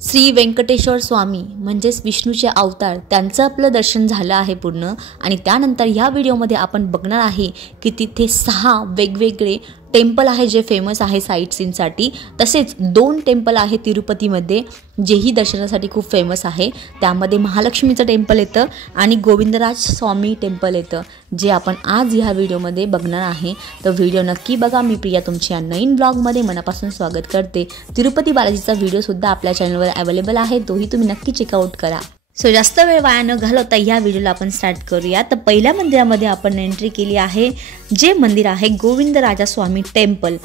श्री वेंकटेश्वर स्वामी म्हणजेच विष्णूचे अवतार त्यांचं आपलं दर्शन झालं आहे पूर्ण। आणि त्यानंतर ह्या व्हिडिओमध्ये आपण बघणार आहे की तिथे 6 वेगवेगळे टेम्पल आहे जे फेमस आहे साइट सीनसाठी। तसेच 2 टेम्पल आहे तिरुपतीमध्ये जेही दर्शनासाठी खूप फेमस आहे। त्यामध्ये महालक्ष्मीचं टेम्पल येतं आणि गोविंदराज स्वामी टेम्पल येतं जे आपण आज ह्या व्हिडिओमध्ये बघणार आहे। तर व्हिडिओ नक्की बघा। मी प्रिया तुमच्या नवीन ब्लॉगमध्ये मनापासून स्वागत करते। तिरुपती बालाजीचा व्हिडिओसुद्धा आपल्या चॅनलवर अवेलेबल आहे, तोही तुम्ही नक्की चेकआउट करा। सो जास्त वेळ वाया न घालवता या व्हिडिओला आपण स्टार्ट करूया। तर पहिल्या मंदिरामध्ये आपण एंट्री केली आहे जे मंदिर आहे गोविंदराजा स्वामी टेम्पल।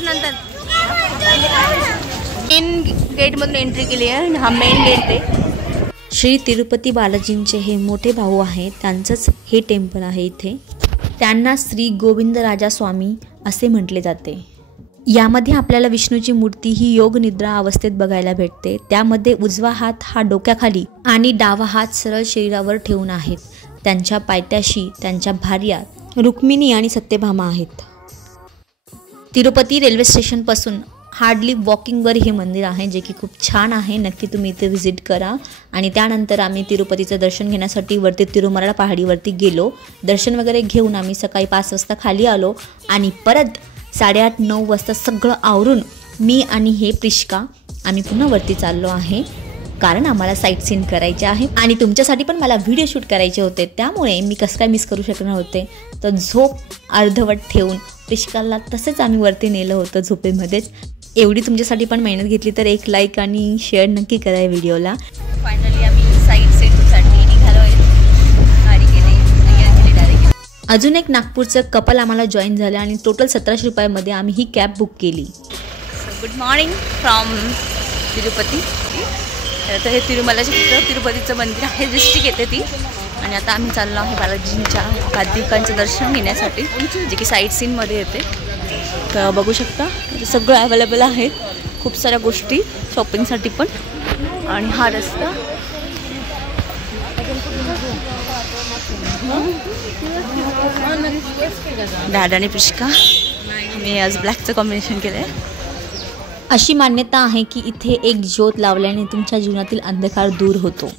नंतर मेन गेटमधून एंट्री केली आहे, हा मेन गेट आहे। श्री तिरुपती बालाजींचे हे मोठे भाऊ आहे, त्यांचंच हे टेम्पल आहे। इथे त्यांना श्री गोविंदराजा स्वामी असे म्हटले जाते। यामध्ये आपल्याला विष्णूची मूर्ती ही योग निद्रा अवस्थेत बघायला भेटते। त्यामध्ये उजवा हात हा डोक्याखाली आणि डावा हात सरळ शरीरावर ठेवून आहेत। त्यांच्या पायथ्याशी त्यांच्या भार्या रुक्मिणी आणि सत्यभामा आहेत। तिरुपती रेल्वे स्टेशन पासून हार्डली वॉकिंगवर हे मंदिर आहे जे की खूप छान आहे। नक्की तुम्ही इथे व्हिजिट करा। आणि त्यानंतर आम्ही तिरुपतीचं दर्शन घेण्यासाठी वरती तिरुमला पहाडीवरती गेलो। दर्शन वगैरे घेऊन आम्ही सकाळी 5 वाजता खाली आलो आणि परत 8:30-9 वाजता सगळं आवरून मी आणि हे प्रिष्का आम्ही पुन्हा वरती चाललो आहे, कारण आम्हाला साईट सीन करायचे आहे आणि तुमच्यासाठी पण मला व्हिडिओ शूट करायचे होते। त्यामुळे मी कसं काय मिस करू शकणार होते। तर झोप अर्धवट ठेवून प्रिष्काला तसेच आम्ही वरती नेलं होतं झोपेमध्येच। एवढी तुमच्यासाठी पण मेहनत घेतली तर एक लाईक आणि शेअर नक्की करा या व्हिडिओला। फायनली आम्ही साईट सीनसाठी निघालो आहे, गाडी गेली डायरेक्ट। अजून एक नागपूरचं कपल आम्हाला जॉईन झालं आणि टोटल 1700 रुपयामध्ये आम्ही ही कॅब बुक केली। Good morning from Tirupati. तर हे तिरुपतीचं मंदिर आहे, डिस्ट्रिक्ट येते ती। आणि आता आम्ही चाललो आहे बालाजींच्या पादुकांचं दर्शन घेण्यासाठी जे की साईट सीनमध्ये येते। तर बघू शकता सगळं अवेलेबल आहे, खूप साऱ्या गोष्टी शॉपिंगसाठी पण। आणि हा रस्ता डॅड आणि प्रिष्का मी आज ब्लॅकचं कॉम्बिनेशन केलं आहे। अशी मान्यता आहे की इथे एक ज्योत लावल्याने तुमच्या जीवनातील अंधकार दूर होतो।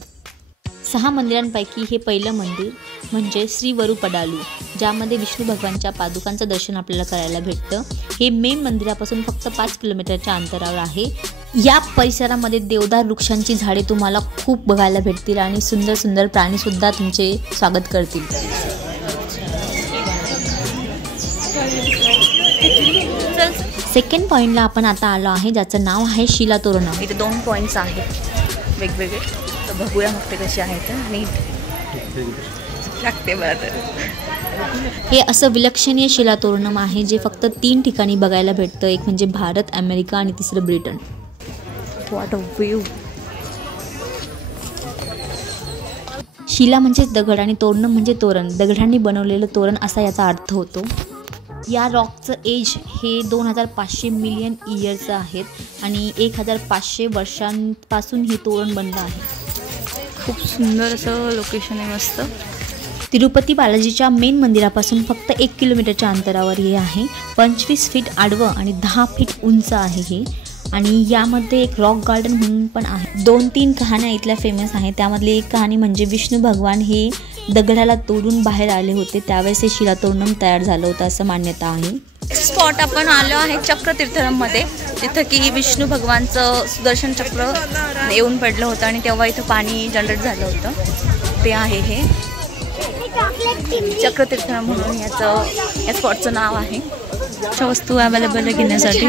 6 मंदिरांपैकी हे पहिलं मंदिर म्हणजे श्री वरुपडालू, ज्यामध्ये विष्णू भगवानच्या पादुकांचं दर्शन आपल्याला करायला भेटतं। हे मेन मंदिरापासून फक्त 5 किलोमीटरच्या अंतरावर आहे। या परिसरामध्ये देवदार वृक्षांची झाडे तुम्हाला खूप बघायला भेटतील आणि सुंदर सुंदर प्राणीसुद्धा तुमचे स्वागत करतील। सेकंड पॉईंटला आपण आता आलो आहे ज्याचं नाव आहे शिला तोरणम। इथे 2 पॉईंट्स आहेत वेगवेगळे, तर बघूया मग ते कसे आहेत। आणि लागते मला तर हे असं विलक्षणीय शिला तोरणम आहे जे फक्त 3 ठिकाणी बघायला भेटतं। एक म्हणजे भारत, अमेरिका आणि तिसरं ब्रिटन। What a view. शिला म्हणजे दगड आणि तोरणम म्हणजे तोरण, दगडांनी बनवलेलं तोरण असा याचा अर्थ होतो। या रॉकचं एज हे 2500 मिलियन इयर्सचं आहेत आणि 1500 वर्षांपासून हे तोरण बनलं आहे। खूप सुंदर असं लोकेशन आहे, मस्त। तिरुपती बालाजीच्या मेन मंदिरापासून फक्त 1 किलोमीटरच्या अंतरावर हे आहे। 25 फीट आडवं आणि 10 फीट उंच आहे हे। आणि यामध्ये एक रॉक गार्डन म्हणून पण आहे। 2-3 कहाण्या इथल्या फेमस आहेत। त्यामधली एक कहाणी म्हणजे विष्णू भगवान हे दगडाला तोडून बाहेर आले होते, त्यावेळेस हे शिला तोरणम तयार झालं होतं असं मान्यता आहे। स्पॉट आपण आलो आहे चक्रतीर्थमध्ये, तिथं की विष्णू भगवानचं सुदर्शन चक्र येऊन पडलं होतं आणि तेव्हा इथं पाणी जनरेट झालं होतं, ते आहे हे चक्रतीर्थ म्हणून या स्पॉटचं नाव आहे। अशा वस्तू अवेलेबल घेण्यासाठी।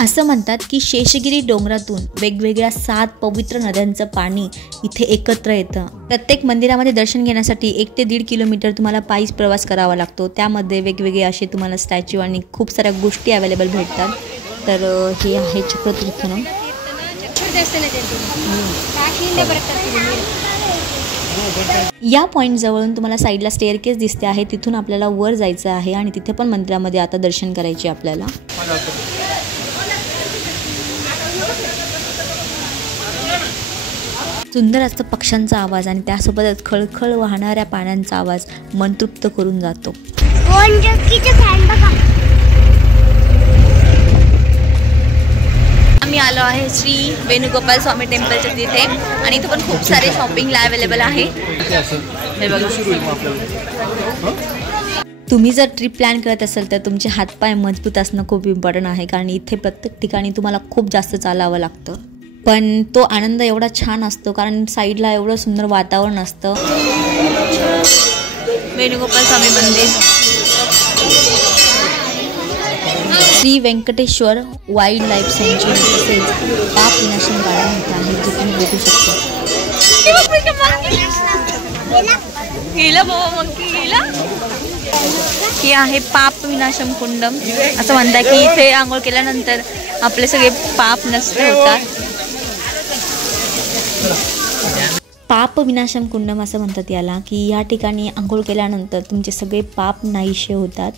असं म्हणतात की शेषगिरी डोंगरातून वेगवेगळ्या 7 पवित्र नद्यांचं पाणी इथे एकत्र येतं। प्रत्येक मंदिरामध्ये दर्शन घेण्यासाठी 1 ते 1.5 किलोमीटर तुम्हाला पायी प्रवास करावा लागतो। त्यामध्ये वेगवेगळे असे तुम्हाला स्टॅच्यू आणि खूप साऱ्या गोष्टी अवेलेबल भेटतात। तर हे आहे चक्रतीर्थम। या पॉईंट जवळून तुम्हाला साईडला स्टेअरकेस दिसते आहे, तिथून आपल्याला वर जायचं आहे आणि तिथे पण मंदिरामध्ये आता दर्शन करायचे आपल्याला। सुंदर असतं पक्ष्यांचा आवाज आणि त्यासोबतच खळखळ वाहणाऱ्या पाण्याचा आवाज मन तृप्त करून जातो। आम्ही आलो आहे श्री वेणुगोपाल स्वामी टेम्पलच्या तिथे आणि इथे पण खूप सारे शॉपिंगला अवेलेबल आहे. हे बघा. तुम्ही जर ट्रिप प्लॅन करत असाल तर तुमचे हातपाय मजबूत असणं खूप इम्पॉर्टंट आहे, कारण इथे प्रत्येक ठिकाणी तुम्हाला खूप जास्त चालावं लागतं. पण तो आनंद एवढा छान असतो कारण साईडला एवढं सुंदर वातावरण असतं. वेणुगोपाल स्वामी मंदिर, श्री व्यंकटेश्वर वाईल्ड लाईफ सँच्युरी तसेच पाप विनाशन गार्डन इथे आहे, जे तुम्ही बघू शकता. हे आहे पाप विनाशम कुंडम. असं म्हणतात की इथे आंघोळ केल्यानंतर आपले सगळे पाप नष्ट होतात. पाप विनाशम कुंडम असं म्हणतात याला, की या ठिकाणी आंघोळ केल्यानंतर तुमचे सगळे पाप नाहीसे होतात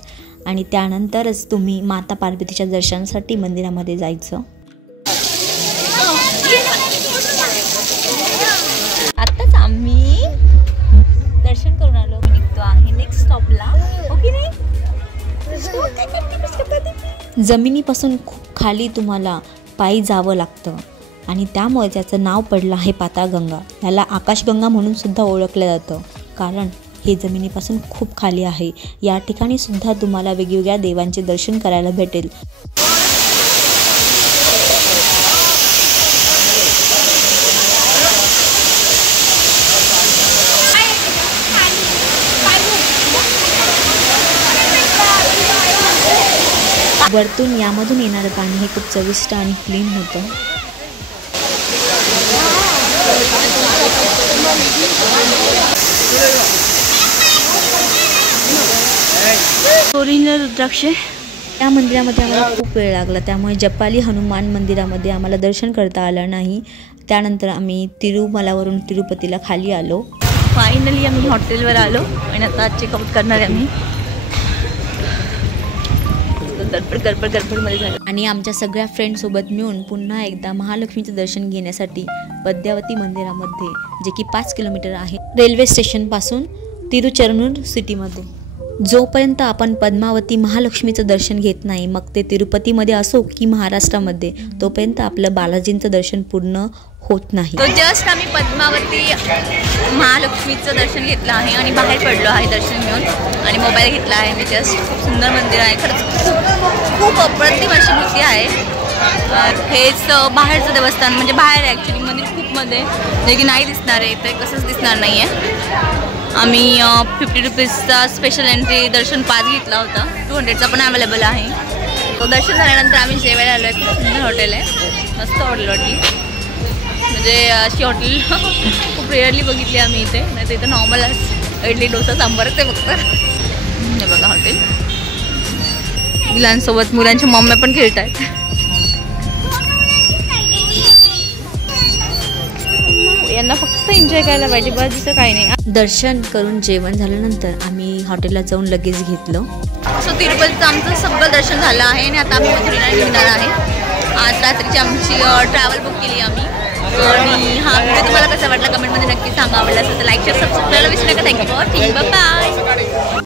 आणि त्यानंतरच तुम्ही माता पार्वतीच्या दर्शनासाठी मंदिरामध्ये जायचं. आताच आम्ही दर्शन करून आलो, निघतो आहे नेक्स्ट स्टॉपला. हो की नाही? जमिनीपासून खूप खाली तुम्हाला पायी जावं लागतं आणि त्यामुळे त्याचं नाव पडलं आहे पाताळगंगा. याला आकाशगंगा म्हणून सुद्धा ओळखलं जातं, कारण हे जमिनीपासून खूप खाली आहे. या ठिकाणी सुद्धा तुम्हाला वेगवेगळ्या देवांचे दर्शन करायला भेटेल. वरतून यामधून येणारं पाणी हे खूप चविष्ट आणि क्लीन होतं. ओरिजिनल रुद्राक्ष. या मंदिरामध्ये आम्हाला खूप वेळ लागला, त्यामुळे जपाली हनुमान मंदिरामध्ये आम्हाला दर्शन करता आलं नाही. त्यानंतर आम्ही तिरुमलावरून तिरुपतीला खाली आलो. फायनली आम्ही हॉटेलवर आलो आणि आता चेकआउट करणार आहे आम्ही. गडबडमध्ये झालं आणि आमच्या सगळ्या फ्रेंडसोबत मिळून पुन्हा एकदा महालक्ष्मीचं दर्शन घेण्यासाठी पद्मावती मंदिरामध्ये, जे की 5 किलोमीटर आहे रेल्वे स्टेशनपासून तिरुचरनूर सिटीमध्ये. जोपर्यंत आपण पद्मावती महालक्ष्मीचं दर्शन घेत नाही, मग ते तिरुपतीमध्ये असो की महाराष्ट्रामध्ये, तोपर्यंत आपलं बालाजींचं दर्शन पूर्ण होत नाही. तो जस्ट आम्ही पद्मावती महालक्ष्मीचं दर्शन घेतलं आहे आणि बाहेर पडलो आहे दर्शन घेऊन आणि मोबाईल घेतला आहे मी. जस्ट खूप सुंदर मंदिर आहे, खरंच खूप अप्रतिम अशी मूर्ती आहे. हेच बाहेरचं देवस्थान, म्हणजे बाहेर आहे ॲक्च्युली, मंदिर खूप मध्ये, जे की नाही दिसणार आहे, ते कसंच दिसणार नाही आहे. आम्ही 50 रुपीजचा स्पेशल एंट्री दर्शन पास घेतला होता, 200चा पण अवेलेबल आहे. तो दर्शन झाल्यानंतर आम्ही जेवायला आलो आहे. खूप सुंदर हॉटेल आहे, मस्त हॉटेल वाटली. म्हणजे अशी हॉटेल खूप रेअरली बघितली आम्ही इथे, नाही तर इथं नॉर्मल इडली डोसा सांबारच आहे फक्त. हे बघा हॉटेल. मुलांसोबत मुलांच्या मम्म्या पण खेळत आहेत. यांना फक्त एन्जॉय करायला पाहिजे, बस दुसरं काही नाही. दर्शन करून जेवण झाल्यानंतर आम्ही हॉटेलला जाऊन लगेच घेतलं. सो तिरुपतीचं आमचं सगळं दर्शन झालं आहे आणि आता आम्ही मथुरेला निघणार आहे. आज रात्रीची आमची ट्रॅव्हल बुक केली आम्ही. आणि हा व्हिडिओ तुम्हाला कसा वाटला कमेंटमध्ये नक्की सांगा. आवडला असेल तर लाईक शेअर सबस्क्राईब करायला विसरू नका. Thank you for watching. Bye bye.